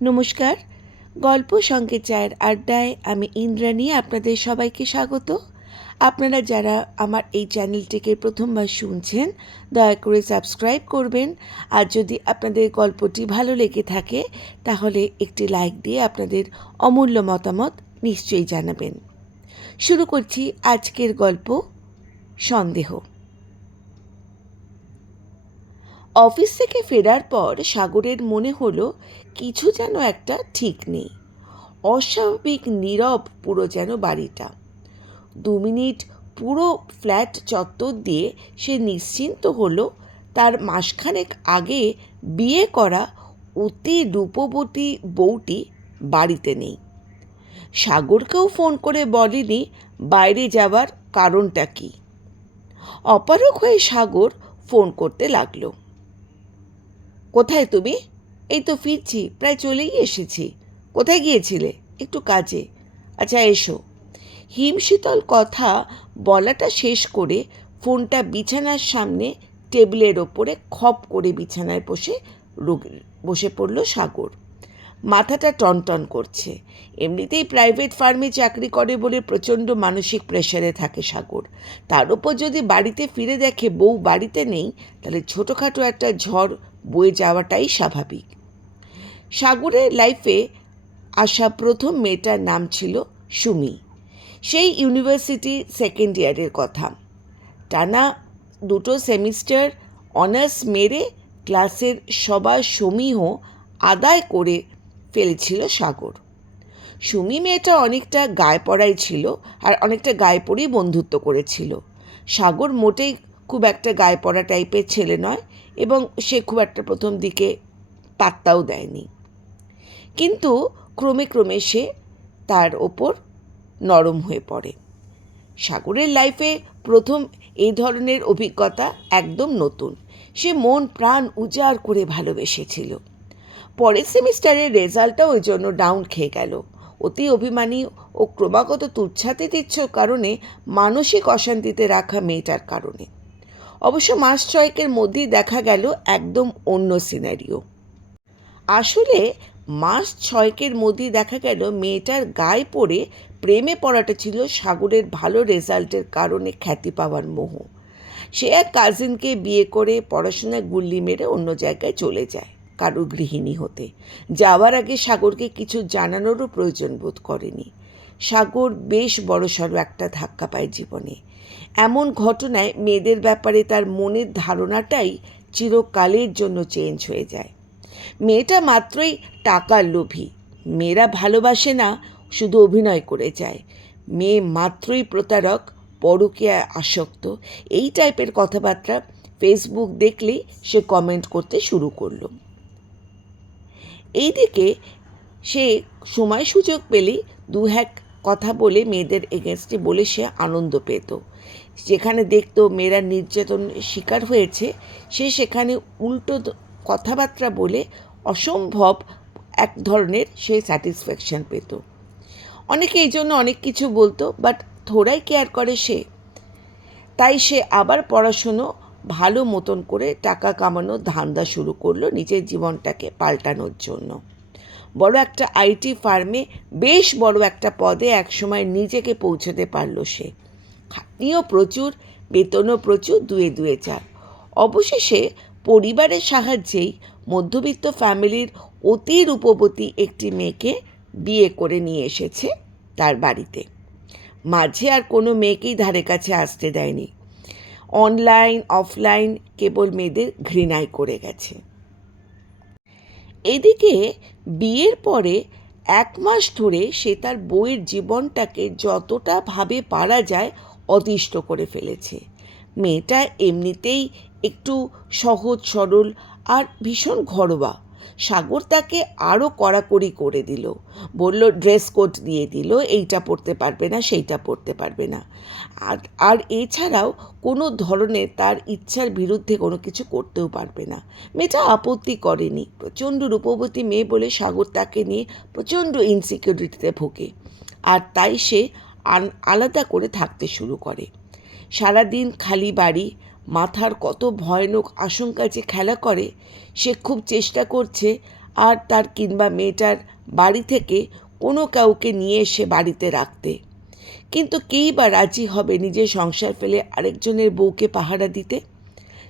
নমস্কার। গল্প সঙ্গে চায়ের আড্ডায় আমি ইন্দ্রাণী আপনাদের সবাইকে স্বাগত। আপনারা যারা আমার এই চ্যানেলটিকে প্রথমবার শুনছেন দয়া করে সাবস্ক্রাইব করবেন। আর যদি আপনাদের গল্পটি ভালো লেগে থাকে তাহলে একটি লাইক দিয়ে আপনাদের অমূল্য মতামত নিশ্চয়ই জানাবেন। শুরু করছি আজকের গল্প, সন্দেহ। অফিস থেকে ফেরার পর সাগরের মনে হলো কিছু যেন একটা ঠিক নেই। অস্বাভাবিক নীরব পুরো যেন বাড়িটা। 2 মিনিট পুরো ফ্ল্যাট চত্বর দিয়ে সে নিশ্চিন্ত হলো তার মাসখানেক আগে বিয়ে করা অতি রূপবতী বউটি বাড়িতে নেই। সাগরকেও ফোন করে বলেনি বাইরে যাওয়ার কারণটা কি। অপারগ হয়ে সাগর ফোন করতে লাগলো। কোথায় তুমি? এই তো ফিরছি, প্রায় চলেই এসেছি। কোথায় গিয়েছিলে? একটু কাজে। আচ্ছা এসো। হিমশীতল কথা বলাটা শেষ করে ফোনটা বিছানার সামনে টেবিলের ওপরে খপ করে বিছানায় বসে পড়ল সাগর। মাথাটা টনটন করছে। এমনিতেই প্রাইভেট ফার্মে চাকরি করে বলে প্রচণ্ড মানসিক প্রেশারে থাকে সাগর। তার উপর যদি বাড়িতে ফিরে দেখে বউ বাড়িতে নেই, তাহলে ছোটোখাটো একটা ঝড় বয়ে যাওয়াটাই স্বাভাবিক। সাগরের লাইফে আসা প্রথম মেয়েটার নাম ছিল সুমি। সেই ইউনিভার্সিটি সেকেন্ড ইয়ারের কথা। টানা 2 সেমিস্টার অনার্স মেরে ক্লাসের সবার সমীহ আদায় করে ফেলেছিল সাগর। সুমি মেয়েটা অনেকটা গায়ে পড়াই ছিল, আর অনেকটা গায়ে পড়েই বন্ধুত্ব করেছিল। সাগর মোটেই খুব একটা গায়ে পড়া টাইপের ছেলে নয়, এবং সে খুব একটা প্রথম দিকে পাত্তাও দেয়নি। কিন্তু ক্রমে ক্রমে সে তার ওপর নরম হয়ে পড়ে। সাগরের লাইফে প্রথম এই ধরনের অভিজ্ঞতা একদম নতুন। সে মন প্রাণ উজাড় করে ভালোবেসেছিল। পরের সেমিস্টারের রেজাল্টটাও ওই জন্য ডাউন খেয়ে গেল। অতি অভিমানী ও ক্রমাগত তুচ্ছাতিতিচ্ছর কারণে মানসিক অশান্তিতে রাখা মেয়েটার কারণে। অবশ্য মাস 6 মধ্যেই দেখা গেল একদম অন্য সিনারিও। আসলে মাস 6 মধ্যেই দেখা গেল মেয়েটার গায়ে পড়ে প্রেমে পড়াটা ছিল সাগরের ভালো রেজাল্টের কারণে খ্যাতি পাওয়ার মোহ। সে এক কাজিনকে বিয়ে করে পড়াশোনায় গুল্লি মেরে অন্য জায়গায় চলে যায় কারো গৃহিণী হতে। যাওয়ার আগে সাগরকে কিছু জানানোরও প্রয়োজন বোধ করেনি। সাগর বেশ বড়সড় একটা ধাক্কা পায় জীবনে। এমন ঘটনায় মেয়েদের ব্যাপারে তার মনের ধারণাটাই চিরকালের জন্য চেঞ্জ হয়ে যায়। মেয়েটা মাত্রই টাকার লোভী। মেয়েরা ভালোবাসে না, শুধু অভিনয় করে যায়। মেয়ে মাত্রই প্রতারক, পরকীয়ায় আসক্ত, এই টাইপের কথাবার্তা ফেসবুক দেখলেই সে কমেন্ট করতে শুরু করলো। এইদিকে সে সময় সুযোগ পেলেই 2 কথা বলে মেয়েদের এগেনস্টে বলে সে আনন্দ পেত। যেখানে দেখতো মেয়েরা নির্যাতনের শিকার হয়েছে, সে সেখানে উল্টো কথাবার্তা বলে অসম্ভব এক ধরনের সে স্যাটিসফ্যাকশন পেত। অনেকে এই জন্য অনেক কিছু বলতো, বাট থোড়াই কেয়ার করে সে। তাই সে আবার পড়াশুনো ভালো মতন করে টাকা কামানোর ধান্দা শুরু করলো নিজের জীবনটাকে পাল্টানোর জন্য। বড় একটা আইটি ফার্মে বেশ বড় একটা পদে একসময় নিজেকে পৌঁছতে পারলো সে। খাটনিও প্রচুর, বেতনও প্রচুর, 2-2 4। অবশেষে পরিবারের সাহায্যেই মধ্যবিত্ত ফ্যামিলির অতি রূপবতী একটি মেয়েকে বিয়ে করে নিয়ে এসেছে তার বাড়িতে। মাঝে আর কোনো মেয়েকেই ধারে কাছে আসতে দেয়নি। অনলাইন অফলাইন কেবল মেয়েদের ঘৃণাই করে গেছে। এদিকে বিয়ের পরে 1 মাস ধরে সে তার বউয়ের জীবনটাকে যতটা ভাবে পারা যায় অতিষ্ঠ করে ফেলেছে। মেয়েটা এমনিতেই একটু সহজ সরল আর ভীষণ ঘরোয়া। সাগর তাকে আরও কড়াকড়ি করে দিল, বলল, ড্রেস কোড দিয়ে দিল, এইটা পরতে পারবে না, সেইটা পরতে পারবে না। আর এছাড়াও কোনো ধরনের তার ইচ্ছার বিরুদ্ধে কোনো কিছু করতেও পারবে না। মেয়েটা আপত্তি করেনি। প্রচণ্ড রূপবতী মেয়ে বলে সাগর তাকে নিয়ে প্রচণ্ড ইনসিকিউরিটিতে ভোগে, আর তাই সে আলাদা করে থাকতে শুরু করে। সারাদিন খালি বাড়ি, মাথার কত ভয়ানক আশঙ্কা যে খেলা করে। সে খুব চেষ্টা করছে আর তার কিংবা মেয়েটার বাড়ি থেকে কোনো কাউকে নিয়ে এসে বাড়িতে রাখতে। কিন্তু কেই বা রাজি হবে নিজের সংসার ফেলে আরেকজনের বউকে পাহারা দিতে?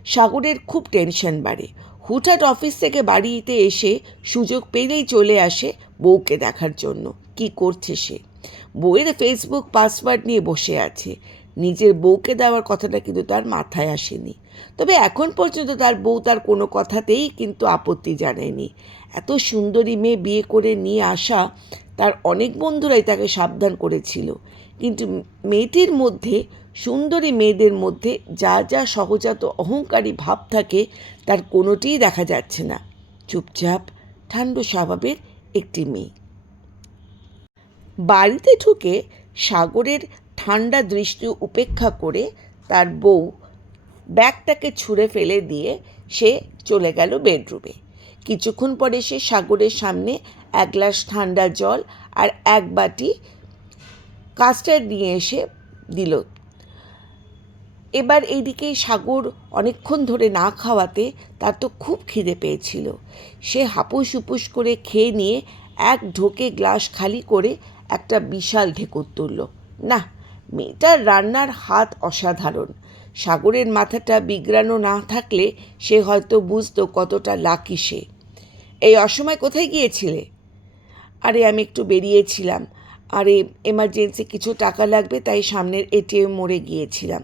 সাগরের খুব টেনশন বাড়ে। হুটহাট অফিস থেকে বাড়িতে এসে সুযোগ পেলেই চলে আসে বউকে দেখার জন্য কি করছে সে। বউয়ের ফেসবুক পাসওয়ার্ড নিয়ে বসে আছে। নিজের বউকে দেওয়ার কথাটা কিন্তু তার মাথায় আসেনি। তবে এখন পর্যন্ত তার বউ তার কোনো কথাতেই কিন্তু আপত্তি জানায়নি। এত সুন্দরী মেয়ে বিয়ে করে নিয়ে আসা তার অনেক বন্ধুরাই তাকে সাবধান করেছিল, কিন্তু মেয়েটির মধ্যে, সুন্দরী মেয়েদের মধ্যে যা যা সহজাত অহংকারী ভাব থাকে তার কোনোটিই দেখা যাচ্ছে না। চুপচাপ ঠান্ডা স্বভাবের একটি মেয়ে। বাড়িতে ঢুকে সাগরের ঠান্ডা দৃষ্টি উপেক্ষা করে তার বউ ব্যাগটাকে ছুঁড়ে ফেলে দিয়ে সে চলে গেল বেডরুমে। কিছুক্ষণ পরে সে সাগরের সামনে এক গ্লাস ঠান্ডা জল আর এক বাটি কাস্টার্ড নিয়ে এসে দিল। এবার এইদিকে সাগর অনেকক্ষণ ধরে না খাওয়াতে তার তো খুব খিদে পেয়েছিল। সে হাপুস হুপুস করে খেয়ে নিয়ে এক ঢোকে গ্লাস খালি করে একটা বিশাল ঢেকুর তুলল। না, মেয়েটার রান্নার হাত অসাধারণ। সাগরের মাথাটা বিগড়ানো না থাকলে সে হয়তো বুঝতো কতটা লাকি সে। এই অসময় কোথায় গিয়েছিলে? আরে আমি একটু বেরিয়েছিলাম, আরে এমার্জেন্সি কিছু টাকা লাগবে তাই সামনের এটিএম মোড়ে গিয়েছিলাম।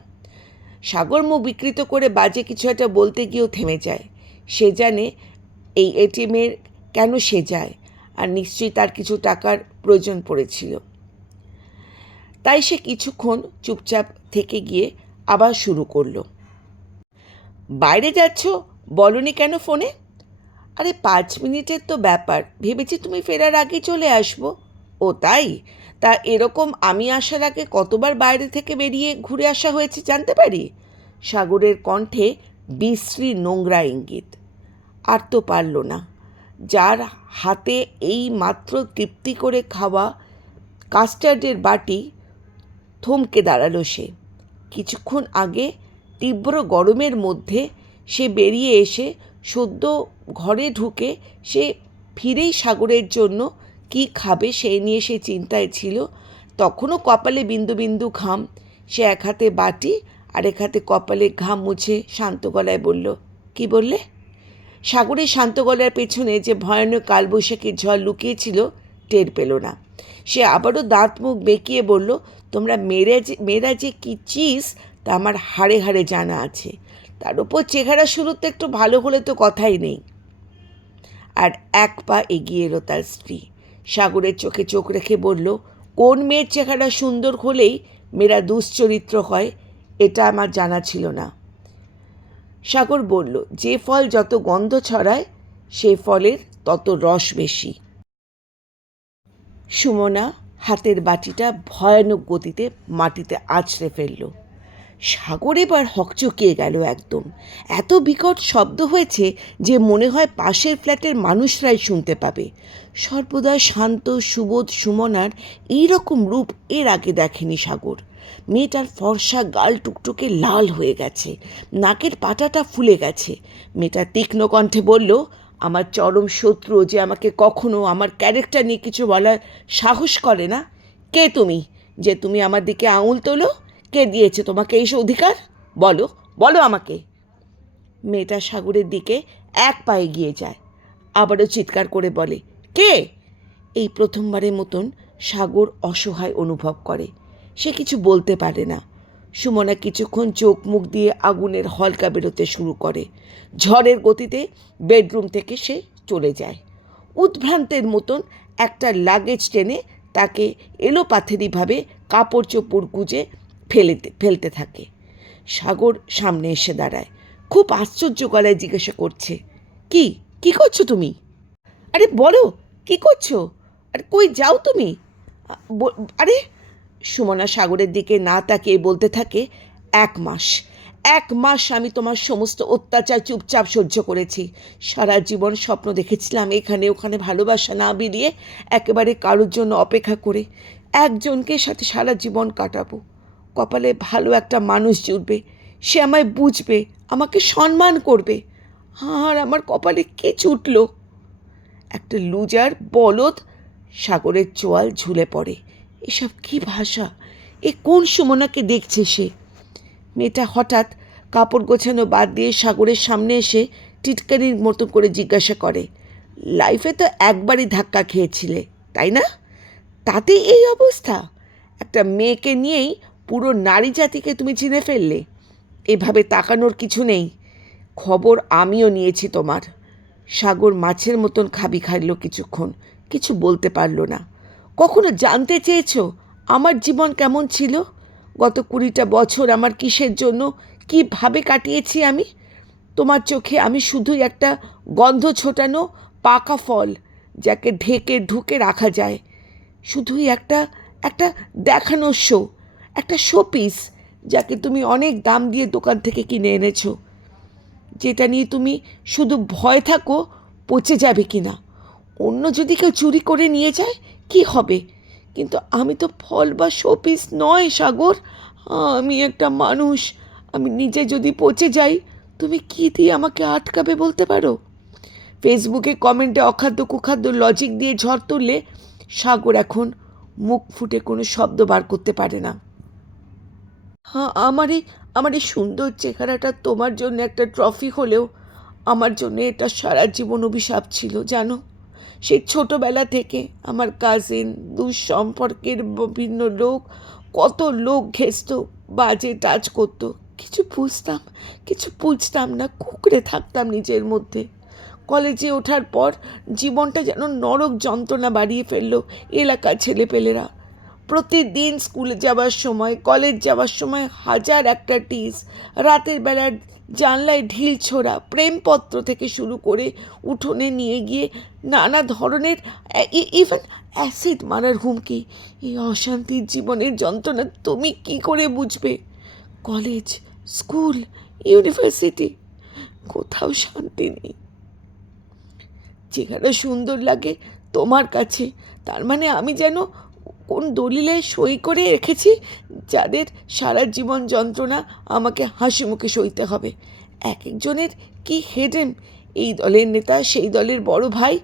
সাগর মুখ বিকৃত করে বাজে কিছু একটা বলতে গিয়েও থেমে যায়। সে জানে এই এটিএমের কেন সে যায়, আর নিশ্চয়ই তার কিছু টাকার প্রয়োজন পড়েছিল। তাই সে কিছুক্ষণ চুপচাপ থেকে গিয়ে আবার শুরু করলো। বাইরে যাচ্ছ, বলনি কেন ফোনে? আরে 5 মিনিটের তো ব্যাপার, ভেবেছি তুমি ফেরার আগে চলে আসবো। ও তাই? তা এরকম আমি আসার আগে কতবার বাইরে থেকে বেরিয়ে ঘুরে আসা হয়েছে জানতে পারি? সাগরের কণ্ঠে বিশ্রী নোংরা ইঙ্গিত। আর তো পারল না। যার হাতে এই মাত্র তৃপ্তি করে খাওয়া কাস্টার্ডের বাটি থমকে দাঁড়ালো সে। কিছুক্ষণ আগে তীব্র গরমের মধ্যে সে বেরিয়ে এসে সদ্য ঘরে ঢুকে সে ফিরেই সাগরের জন্য কি খাবে সেই নিয়ে সে চিন্তায় ছিল। তখনও কপালে বিন্দু বিন্দু ঘাম। সে এক হাতে বাটি আর এক হাতে কপালে ঘাম মুছে শান্ত গলায় বলল, কি বললে? সাগরের শান্ত গলার পেছনে যে ভয়ানক কালবৈশাখীর ঝড় লুকিয়েছিল টের পেল না। সে আবারও দাঁত মুখ বেঁকিয়ে বলল, তোমরা মেয়েরা যে কী চিজ তা আমার হাড়ে হাড়ে জানা আছে। তার উপর চেহারা শুরুতে একটু ভালো হলে তো কথাই নেই। আর এক পা এগিয়ে এলো তার স্ত্রী। সাগরের চোখে চোখ রেখে বলল, কোন মেয়ের চেহারা সুন্দর হলেই মেয়েরা দুশ্চরিত্র হয় এটা আমার জানা ছিল না। সাগর বলল, যে ফল যত গন্ধ ছড়ায় সে ফলের তত রস বেশি। সুমনা হাতের বাটিটা ভয়ানক গতিতে মাটিতে আছড়ে ফেলল। সাগর এবার হকচকিয়ে গেল একদম। এত বিকট শব্দ হয়েছে যে মনে হয় পাশের ফ্ল্যাটের মানুষরাই শুনতে পাবে। সর্বদা শান্ত সুবোধ সুমনার এইরকম রূপ এর আগে দেখেনি সাগর। মেয়েটার ফর্সা গাল টুকটুকে লাল হয়ে গেছে, নাকের পাটাটা ফুলে গেছে। মেয়েটা তীক্ষ্ণ কণ্ঠে বলল, আমার চরম শত্রু যে আমাকে কখনো আমার ক্যারেক্টার নিয়ে কিছু বলার সাহস করে না। কে তুমি যে তুমি আমার দিকে আঙুল তোলো? কে দিয়েছে তোমাকে এই অধিকার? বলো বলো আমাকে। মেয়েটা সাগরের দিকে এক পায়ে গিয়ে যায়, আবারও চিৎকার করে বলে, কে? এই প্রথমবারের মতন সাগর অসহায় অনুভব করে। সে কিছু বলতে পারে না। সুমনা কিছুক্ষণ চোখ মুখ দিয়ে আগুনের হলকা বেরোতে শুরু করে। ঝড়ের গতিতে বেডরুম থেকে সে চলে যায়। উদ্ভ্রান্তের মতন একটা লাগেজ টেনে তাকে এলোপাথারিভাবে কাপড় চোপড় গুজে ফেলতে থাকে। সাগর সামনে এসে দাঁড়ায়, খুব আশ্চর্য গলায় জিজ্ঞাসা করছে, কি কি করছো তুমি? আরে বলো কি করছো? আর কই যাও তুমি? আরে সুমনা সাগরের দিকে না তাকিয়ে বলতে থাকে, 1 মাস আমি তোমার সমস্ত অত্যাচার চুপচাপ সহ্য করেছি। সারা জীবন স্বপ্ন দেখেছিলাম এখানে ওখানে ভালোবাসা না বিলিয়ে একেবারে কারোর জন্য অপেক্ষা করে একজনকে সাথে সারা জীবন কাটাবো। কপালে ভালো একটা মানুষ জুটবে, সে আমায় বুঝবে, আমাকে সম্মান করবে। আর আমার কপালে কে জুটল? একটা লুজার বলদ সাগরের চোয়াল ঝুলে পড়ে। এসব কি ভাষা? এ কোন সুমনাকে দেখছে সে? মেয়েটা হঠাৎ কাপড় গোছানো বাদ দিয়ে সাগরের সামনে এসে টিটকারির মতো করে জিজ্ঞাসা করে, লাইফে তো একবারই ধাক্কা খেয়েছিলে, তাই না? তাতেই এই অবস্থা? একটা মেয়েকে নিয়েই পুরো নারী জাতিকে তুমি চিনে ফেললে। এভাবে তাকানোর কিছু নেই। খবর আমিও নিয়েছি তোমার। সাগর মাছের মতন খাবি খাইল কিছুক্ষণ, কিছু বলতে পারল না। কখনো জানতে চেয়েছো আমার জীবন কেমন ছিল? গত 20টা বছর আমার কিসের জন্য, কীভাবে কাটিয়েছি আমি? তোমার চোখে আমি শুধুই একটা গন্ধ ছোটানো পাকা ফল, যাকে ঢেকে ঢুকে রাখা যায়। শুধুই একটা একটা দেখানোর শো, একটা শোপিস, যাকে তুমি অনেক দাম দিয়ে দোকান থেকে কিনে এনেছো, যেটা নিয়ে তুমি শুধু ভয় থাকো পচে যাবে কি না। অন্য যদি কেউ চুরি করে নিয়ে যায় কি হবে? কিন্তু আমি তো ফল বা শোপিস নয় সাগর, আমি একটা মানুষ। আমি নিজে যদি পচে যাই, তুমি কি দিয়ে আমাকে আটকাবে বলতে পারো? ফেসবুকে কমেন্টে অখাদ্য কুখাদ্য লজিক দিয়ে ঝড় তুললে সাগর এখন মুখ ফুটে কোনো শব্দ বার করতে পারে না। হ্যাঁ, আমার এই সুন্দর চেহারাটা তোমার জন্য একটা ট্রফি হলেও আমার জন্য এটা সারা জীবন অভিশাপ ছিল, জানো? সেই ছোটোবেলা থেকে আমার কাজিন, দুঃসম্পর্কের বিভিন্ন লোক, কত লোক ঘেঁষত, বাজে টাচ করতো। কিছু বুঝতাম না, কুঁকড়ে থাকতাম নিজের মধ্যে। কলেজে ওঠার পর জীবনটা যেন নরক যন্ত্রণা বাড়িয়ে ফেললো এলাকার ছেলেপেলেরা। প্রতিদিন স্কুলে যাওয়ার সময়, কলেজ যাওয়ার সময় হাজার একটা টিস, রাতের বেলার জানলায় ঢিল ছোড়া, প্রেমপত্র থেকে শুরু করে উঠোনে নিয়ে গিয়ে নানা ধরনের ইভেন অ্যাসিড মারার হুমকি। এই অশান্তির জীবনের যন্ত্রণা তুমি কি করে বুঝবে? কলেজ, স্কুল, ইউনিভার্সিটি, কোথাও শান্তি নেই। যেখানে সুন্দর লাগে তোমার কাছে, তার মানে আমি যেন কোন দলিলে সই করে রেখেছি, যাদের সারা জীবন যন্ত্রণা আমাকে হাসি মুখে সইতে হবে। এক একজনের কি হেডেন, এই দলের নেতা, সেই দলের বড় ভাই,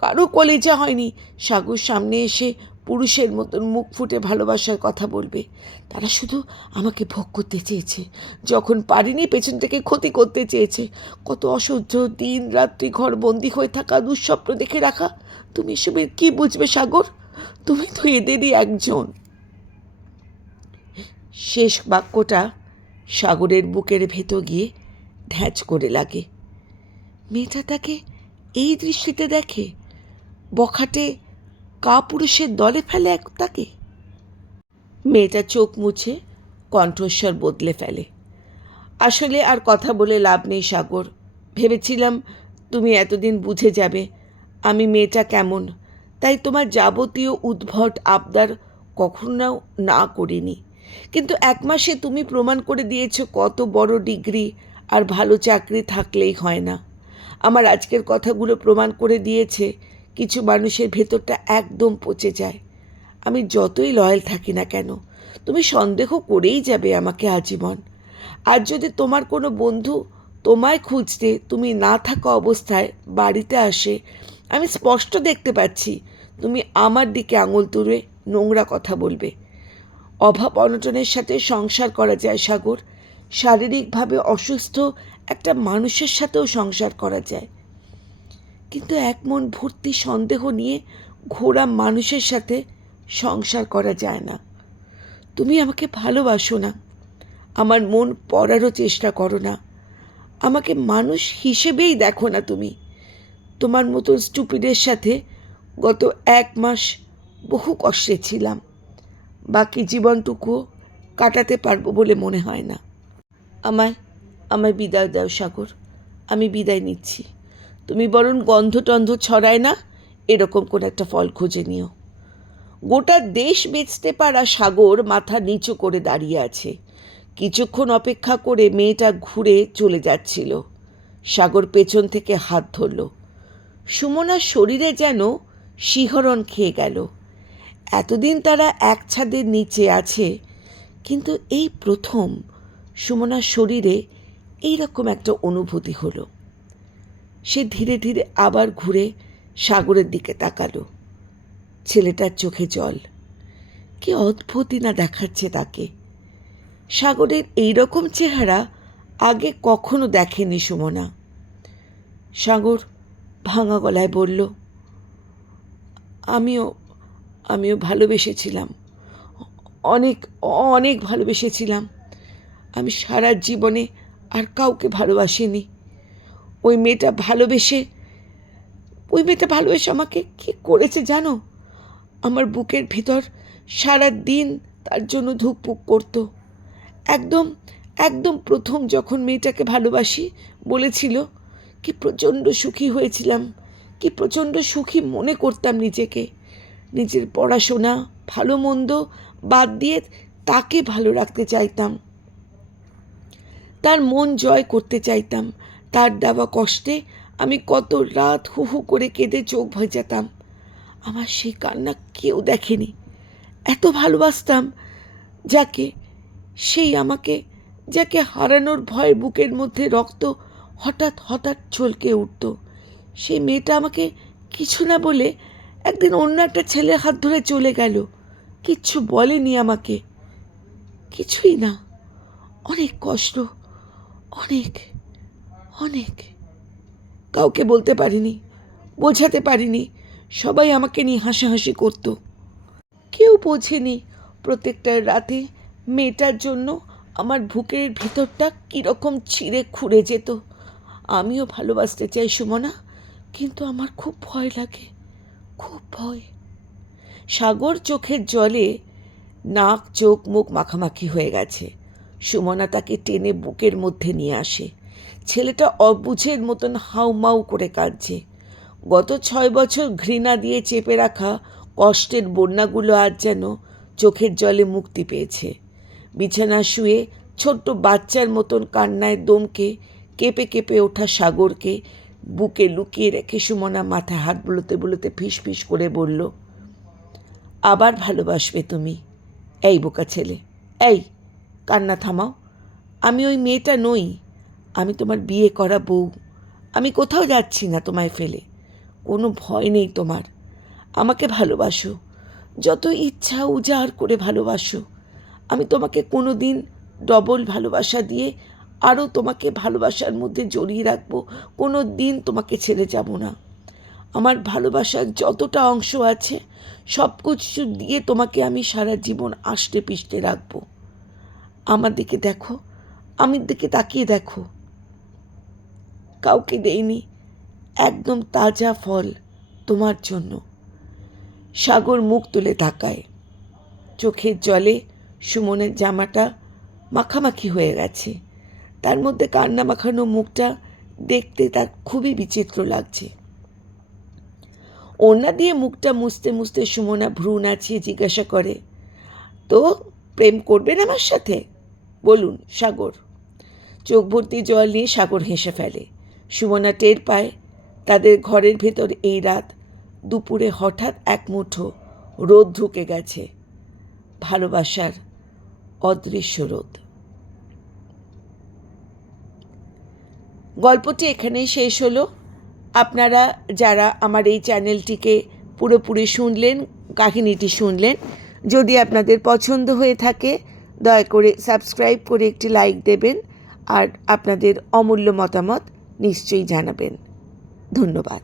কারো কলেজা হয়নি সাগর সামনে এসে পুরুষের মতন মুখ ফুটে ভালোবাসার কথা বলবে। তারা শুধু আমাকে ভোগ করতে চেয়েছে, যখন পারিনি পেছন থেকে ক্ষতি করতে চেয়েছে। কত অসহ্য দিন রাত্রি ঘর বন্দি হয়ে থাকা, দুঃস্বপ্ন দেখে রাখা। তুমি এসবের কি বুঝবে সাগর? তুমি তো এদেরই একজন। শেষ বাক্যটা সাগরের বুকের ভেতর গিয়ে ঢ্যাঁচ করে লাগে। মেয়েটা তাকে এই দৃষ্টিতে দেখে, বখাটে কাপুরুষের দলে ফেলে তাকে। মেয়েটা চোখ মুছে কণ্ঠস্বর বদলে ফেলে। আসলে আর কথা বলে লাভ নেই সাগর। ভেবেছিলাম তুমি এতদিন বুঝে যাবে আমি মেয়েটা কেমন, তাই তোমার যাবতীয় উদ্ভট আবদার কখনো না করিনি। কিন্তু 1 মাসে তুমি প্রমাণ করে দিয়েছো কত বড় ডিগ্রি আর ভালো চাকরি থাকলেই হয় না। আমার আজকের কথাগুলো প্রমাণ করে দিয়েছে কিছু মানুষের ভেতরটা একদম পচে যায়। আমি যতই লয়াল থাকি না কেন, তুমি সন্দেহ করেই যাবে আমাকে আজীবন। আর যদি তোমার কোনো বন্ধু তোমায় খুঁজতে তুমি না থাকা অবস্থায় বাড়িতে আসে, আমি স্পষ্ট দেখতে পাচ্ছি তুমি আমার দিকে আঙুল তুলে নোংরা কথা বলবে। অভাব অনটনের সাথে সংসার করা যায় সাগর, শারীরিকভাবে অসুস্থ একটা মানুষের সাথেও সংসার করা যায়, কিন্তু এক মন ভর্তি সন্দেহ নিয়ে ঘোরা মানুষের সাথে সংসার করা যায় না। তুমি আমাকে ভালোবাসো না, আমার মন পড়ারও চেষ্টা করো না, আমাকে মানুষ হিসেবেই দেখো না তুমি। তোমার মতো স্টুপিডের সাথে গত 1 মাস বহু কষ্টে ছিলাম, বাকি জীবনটুকুও কাটাতে পারবো বলে মনে হয় না। আমায় বিদায় দাও সাগর, আমি বিদায় নিচ্ছি। তুমি বরং গন্ধ ছড়ায় না এরকম কোন একটা ফল খুঁজে নিও। গোটা দেশ বেচতে পারা সাগর মাথা নিচু করে দাঁড়িয়ে আছে। কিছুক্ষণ অপেক্ষা করে মেয়েটা ঘুরে চলে যাচ্ছিল। সাগর পেছন থেকে হাত ধরল। সুমনার শরীরে যেন শিহরণ খেয়ে গেল। এতদিন তারা এক ছাদের নিচে আছে, কিন্তু এই প্রথম সুমনার শরীরে এইরকম একটা অনুভূতি হলো। সে ধীরে ধীরে আবার ঘুরে সাগরের দিকে তাকালো। ছেলেটার চোখে জল। কি অদ্ভুতই না দেখাচ্ছে তাকে। সাগরের এইরকম চেহারা আগে কখনো দেখেনি সুমনা। সাগর ভাঙা গলায় বলল, আমিও আমিও ভালোবেসেছিলাম, অনেক অনেক ভালোবেসেছিলাম। আমি সারা জীবনে আর কাউকে ভালোবাসিনি। ওই মেয়েটা ভালোবেসে আমাকে কী করেছে জানো? আমার বুকের ভিতর সারা দিন তার জন্য ধুকপুক করতো। একদম একদম প্রথম যখন মেয়েটাকে ভালোবাসি বলেছিল, কি প্রচণ্ড সুখী হয়েছিলাম, কি প্রচণ্ড সুখী মনে করতাম নিজেকে। নিজের পড়াশোনা ভালো মন্দ বাদ দিয়ে তাকে ভালো রাখতে চাইতাম, তার মন জয় করতে চাইতাম। তার দেওয়া কষ্টে আমি কত রাত হু হু করে কেঁদে চোখ ভেজাতাম। আমার সেই কান্না কেউ দেখেনি। এত ভালোবাসতাম যাকে, সেই আমাকে, যাকে হারানোর ভয় বুকের মধ্যে রক্ত হঠাৎ হঠাৎ ছলকে উঠত। সেই মেয়েটা আমাকে কিছু না বলে একদিন অন্য একটা ছেলের হাত ধরে চলে গেল। কিচ্ছু বলেনি আমাকে, কিছুই না। অনেক কষ্ট, অনেক অনেক। কাউকে বলতে পারিনি, বোঝাতে পারিনি। সবাই আমাকে নিয়ে হাসাহাসি করত। কেউ বোঝেনি প্রত্যেকটা রাতে মেয়েটার জন্য আমার বুকের ভিতরটা কীরকম ছিঁড়ে খুঁড়ে যেত। আমিও ভালোবাসতে চাই সুমনা, কিন্তু আমার খুব ভয় লাগে, খুব ভয়। সাগর চোখের জলে নাক চোখ মুখ মাখামাখি হয়ে গেছে। সুমনা তাকে টেনে বুকের মধ্যে নিয়ে আসে। ছেলেটা অবুঝের মতন হাউমাউ করে কাঁদছে। গত 6 বছর ঘৃণা দিয়ে চেপে রাখা কষ্টের বন্যাগুলো আজ যেন চোখের জলে মুক্তি পেয়েছে। বিছানা শুয়ে ছোট্ট বাচ্চার মতন কান্নায় দমকে কেঁপে কেঁপে ওঠা সাগরকে বুকে লুকিয়ে রেখে সুমনা মাথায় হাত বুলোতে বুলোতে ফিস ফিস করে বলল, আবার ভালোবাসবে তুমি? এই বোকা ছেলে, এই কান্না থামাও। আমি ওই মেয়েটা নই, আমি তোমার বিয়ে করা বউ। আমি কোথাও যাচ্ছি না তোমায় ফেলে। কোনো ভয় নেই তোমার। আমাকে ভালোবাসো, যত ইচ্ছা উজাড় করে ভালোবাসো। আমি তোমাকে কোনো দিন ডবল ভালোবাসা দিয়ে আরও তোমাকে ভালোবাসার মধ্যে জড়িয়ে রাখবো। কোনো দিন তোমাকে ছেড়ে যাব না। আমার ভালোবাসার যতটা অংশ আছে সব কিছু দিয়ে তোমাকে আমি সারা জীবন আষ্টে পিষ্টে রাখবো। আমার দিকে দেখো, আমার দিকে তাকিয়ে দেখো। কাউকে দেইনি, একদম তাজা ফল তোমার জন্য। সাগর মুখ তুলে তাকায়। চোখের জলে সুমনের জামাটা মাখামাখি হয়ে গেছে। তার মধ্যে কান্না মাখানো মুখটা দেখতে তার খুবই বিচিত্র লাগছে। ওড়না দিয়ে মুখটা মুছতে মুছতে সুমনা ভ্রু নাচিয়ে জিজ্ঞাসা করে, তো প্রেম করবেন আমার সাথে? বলুন সাগর। চোখ ভর্তি জল নিয়ে সাগর হেসে ফেলে। সুমনা টের পায় তাদের ঘরের ভেতর এই রাত দুপুরে হঠাৎ এক মুঠো রোদ ঢুকে গেছে, ভালোবাসার অদৃশ্য রোদ। গল্পটি এখানেই শেষ হলো। আপনারা যারা আমার এই চ্যানেলটিকে পুরোপুরি শুনলেন, কাহিনীটি শুনলেন, যদি আপনাদের পছন্দ হয়ে থাকে দয়া করে সাবস্ক্রাইব করে একটি লাইক দেবেন আর আপনাদের অমূল্য মতামত নিশ্চয়ই জানাবেন। ধন্যবাদ।